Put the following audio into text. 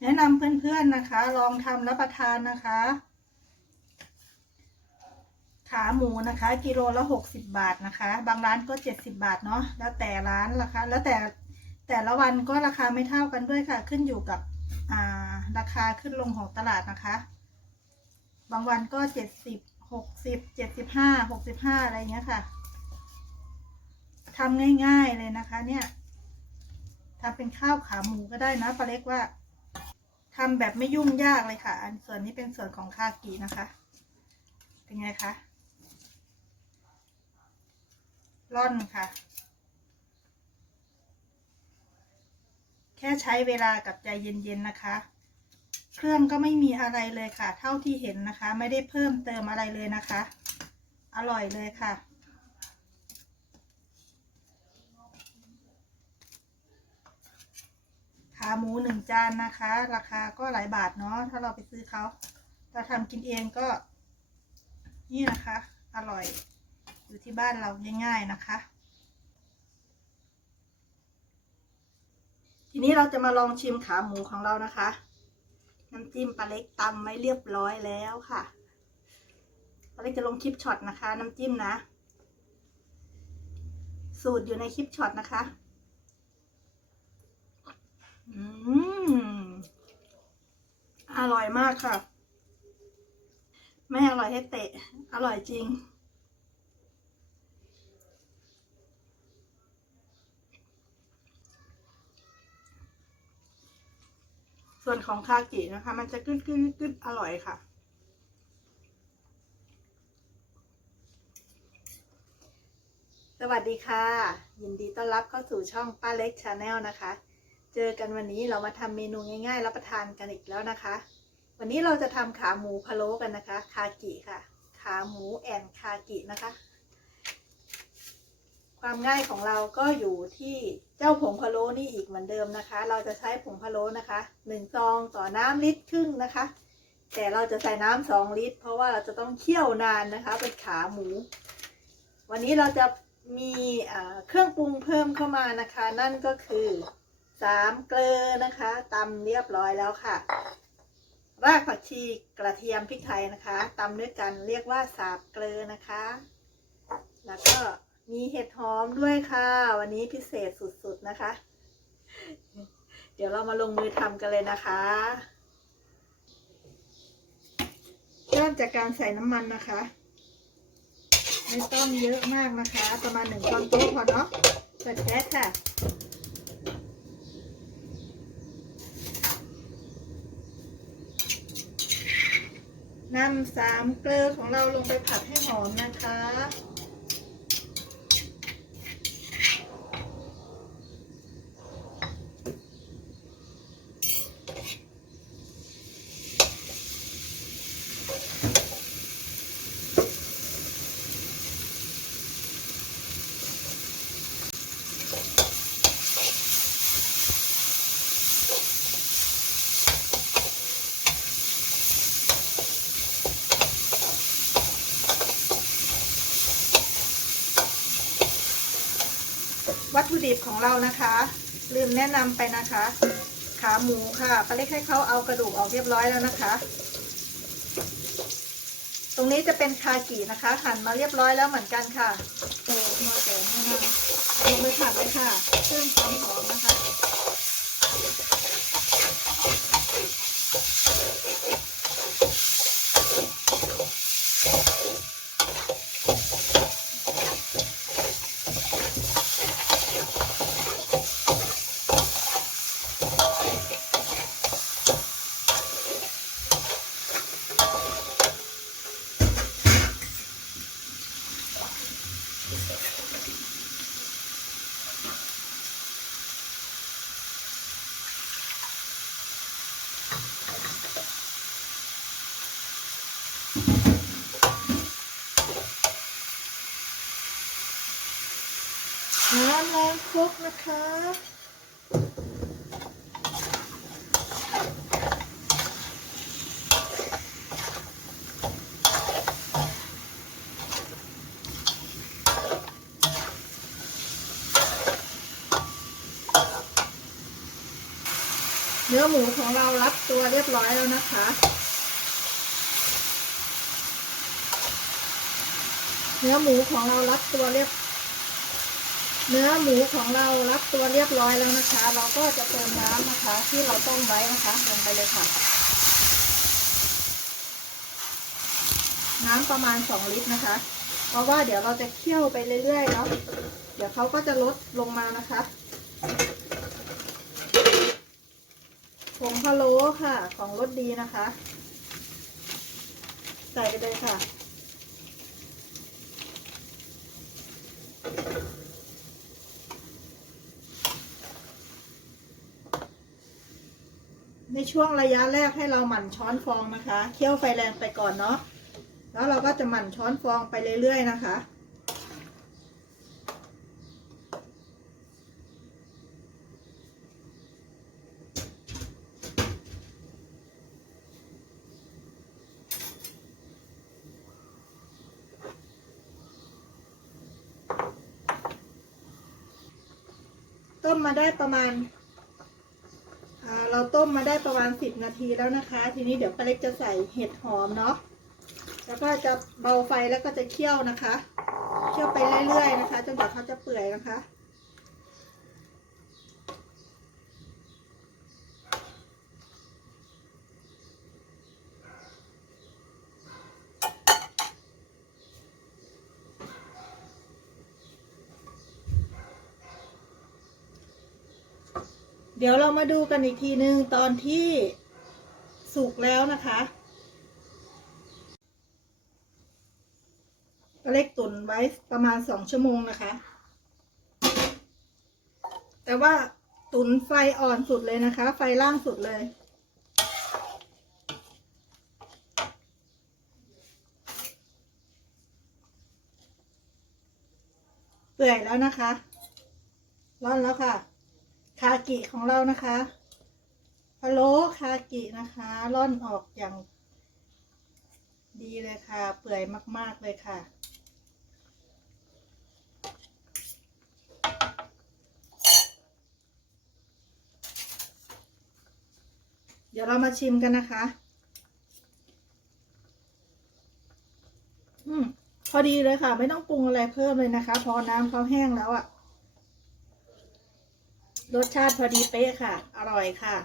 แนะนำเพื่อนๆนะคะ ลองทำรับประทานนะคะ ขาหมูนะคะ กิโลละหกสิบบาทนะคะ บางร้านก็เจ็ดสิบบาทเนาะแล้วแต่ร้านราคาแล้วแต่แต่ละวันก็ราคาไม่เท่ากันด้วยค่ะ ขึ้นอยู่กับาราคาขึ้นลงของตลาดนะคะ บางวันก็เจ็ดสิบหกสิบเจ็ดสิบห้าหกสิบห้าอะไรเงี้ยค่ะทำง่ายๆเลยนะคะ เนี่ยทำเป็นข้าวขาหมูก็ได้นะปลาเล็กว่า ทำแบบไม่ยุ่งยากเลยค่ะ อันส่วนนี้เป็นส่วนของคากินะคะ เป็นไงคะร่อนค่ะ แค่ใช้เวลากับใจเย็นๆนะคะ เครื่องก็ไม่มีอะไรเลยค่ะ เท่าที่เห็นนะคะ ไม่ได้เพิ่มเติมอะไรเลยนะคะ อร่อยเลยค่ะ ขาหมูหนึ่งจานนะคะ ราคาก็หลายบาทเนาะถ้าเราไปซื้อเขาเราทำกินเองก็ นี่นะคะ อร่อย อยู่ที่บ้านเราง่ายๆนะคะ ทีนี้เราจะมาลองชิมขาหมูของเรานะคะ น้ำจิ้มปลาเล็กตำไว้เรียบร้อยแล้วค่ะปลาเล็กจะลงคลิปช็อตนะคะ น้ำจิ้มนะ สูตรอยู่ในคลิปช็อตนะคะ อืมอร่อยมากค่ะ ไม่อร่อยให้เตะ อร่อยจริง ส่วนของคากินะคะ มันจะกึดกึดกึดอร่อยค่ะ สวัสดีค่ะ ยินดีต้อนรับเข้าสู่ช่องป้าเล็กชาแนลนะคะ เจอกันวันนี้เรามาทำเมนูง่ายๆรับประทานกันอีกแล้วนะคะ วันนี้เราจะทำขาหมูพะโล้กันนะคะ คากิค่ะ ขาหมูแอนคากินะคะ ความง่ายของเราก็อยู่ที่เจ้าผงพะโล้นี่อีกเหมือนเดิมนะคะ เราจะใช้ผงพะโล้นะคะหนึ่งซองต่อน้ำลิตรครึ่งนะคะ แต่เราจะใส่น้ำสองลิตร เพราะว่าเราจะต้องเคี่ยวนานนะคะ เป็นขาหมู วันนี้เราจะมีเครื่องปรุงเพิ่มเข้ามานะคะ นั่นก็คือ สามเกลือนะคะตำเรียบร้อยแล้วค่ะ รากผักชีกระเทียมพริกไทยนะคะตำด้วยกันเรียกว่าสาบเกลือนะคะ แล้วก็มีเห็ดหอมด้วยค่ะ วันนี้พิเศษสุดๆนะคะ เดี๋ยวเรามาลงมือทำกันเลยนะคะเริ่มจากการใส่น้ำมันนะคะ ไม่ต้องเยอะมากนะคะ ประมาณหนึ่งช้อนโต๊ะพอเนาะเปิดแก๊สค่ะ นำสามเกลือของเราลงไปผัดให้หอมนะคะ ดิบของเรานะคะ ลืมแนะนำไปนะคะ ขาหมูค่ะปลาเล็กให้เขาเอากระดูกออกเรียบร้อยแล้วนะคะ ตรงนี้จะเป็นคากินะคะ หั่นมาเรียบร้อยแล้วเหมือนกันค่ะโอ้มาแต่นี่นะลงไปผัดเลยค่ะเพิ่มความหอมนะคะ น้ำล้างครกนะคะเนื้อนื้อหมูของเรารับตัวเรียบร้อยแล้วนะคะ เนื้อหมูของเรารับตัวเรียบ เนื้อหมูของเรารับตัวเรียบร้อยแล้วนะคะ เราก็จะเติมน้ำนะคะ ที่เราต้มไว้นะคะลงไปเลยค่ะ น้ำประมาณสองลิตรนะคะ เพราะว่าเดี๋ยวเราจะเคี่ยวไปเรื่อยๆเนาะเดี๋ยวเขาก็จะลดลงมานะคะผงพะโล้ค่ะ ของรสดีนะคะ ใส่ไปเลยค่ะ ในช่วงระยะแรกให้เราหมั่นช้อนฟองนะคะเคี่ยวไฟแรงไปก่อนเนาะแล้วเราก็จะหมั่นช้อนฟองไปเรื่อยๆนะคะต้มมาได้ประมาณ เราต้มมาได้ประมาณสิบนาทีแล้วนะคะ ทีนี้เดี๋ยวป้าเล็กจะใส่เห็ดหอมเนาะแล้วก็จะเบาไฟแล้วก็จะเคี่ยวนะคะ เคี่ยวไปเรื่อยๆนะคะจนกว่าเขาจะเปื่อยนะคะ เดี๋ยวเรามาดูกันอีกทีนึงตอนที่สุกแล้วนะคะเล็กตุนไว้ประมาณสองชั่วโมงนะคะ แต่ว่าตุนไฟอ่อนสุดเลยนะคะ ไฟล่างสุดเลย เปื่อยแล้วนะคะ ร้อนแล้วค่ะ คากิของเรานะคะพะโล้คากินะคะร่อนออกอย่าง ดีเลยค่ะ เปื่อยมาก ๆ เลยค่ะ เดี๋ยวเรามาชิมกันนะคะ อืมพอดีเลยค่ะ ไม่ต้องปรุงอะไรเพิ่มเลยนะคะ พอน้ำเขาแห้งแล้วอะ่ะ รสชาติพอดีเป๊ะค่ะ อร่อยค่ะ